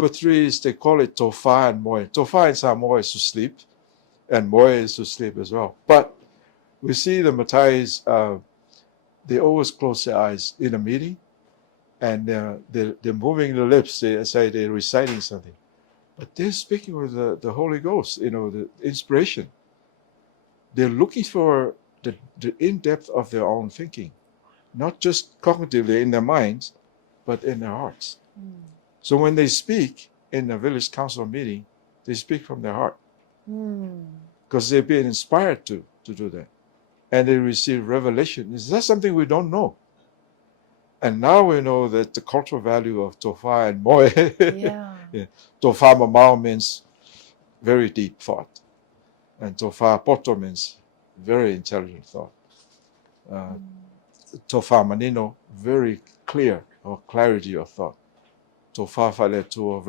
Number 3 is they call it Tofa and Moe. Tofa in Samoa is to sleep, and Moe is to sleep as well. But we see the Matais, they always close their eyes in a meeting, and they're moving the lips. They say they're reciting something, but they're speaking with the Holy Ghost, the inspiration. They're looking for the in-depth of their own thinking, not just cognitively in their minds, but in their hearts. So when they speak in a village council meeting, they speak from their heart because they've been inspired to do that. And they receive revelation. Is that something we don't know? And now we know that the cultural value of Tofa and Moe, Tofa Mamao means very deep thought. And Tofa Poto means very intelligent thought. Tofa Manino, very clear or clarity of thought. Tofa Faletua, very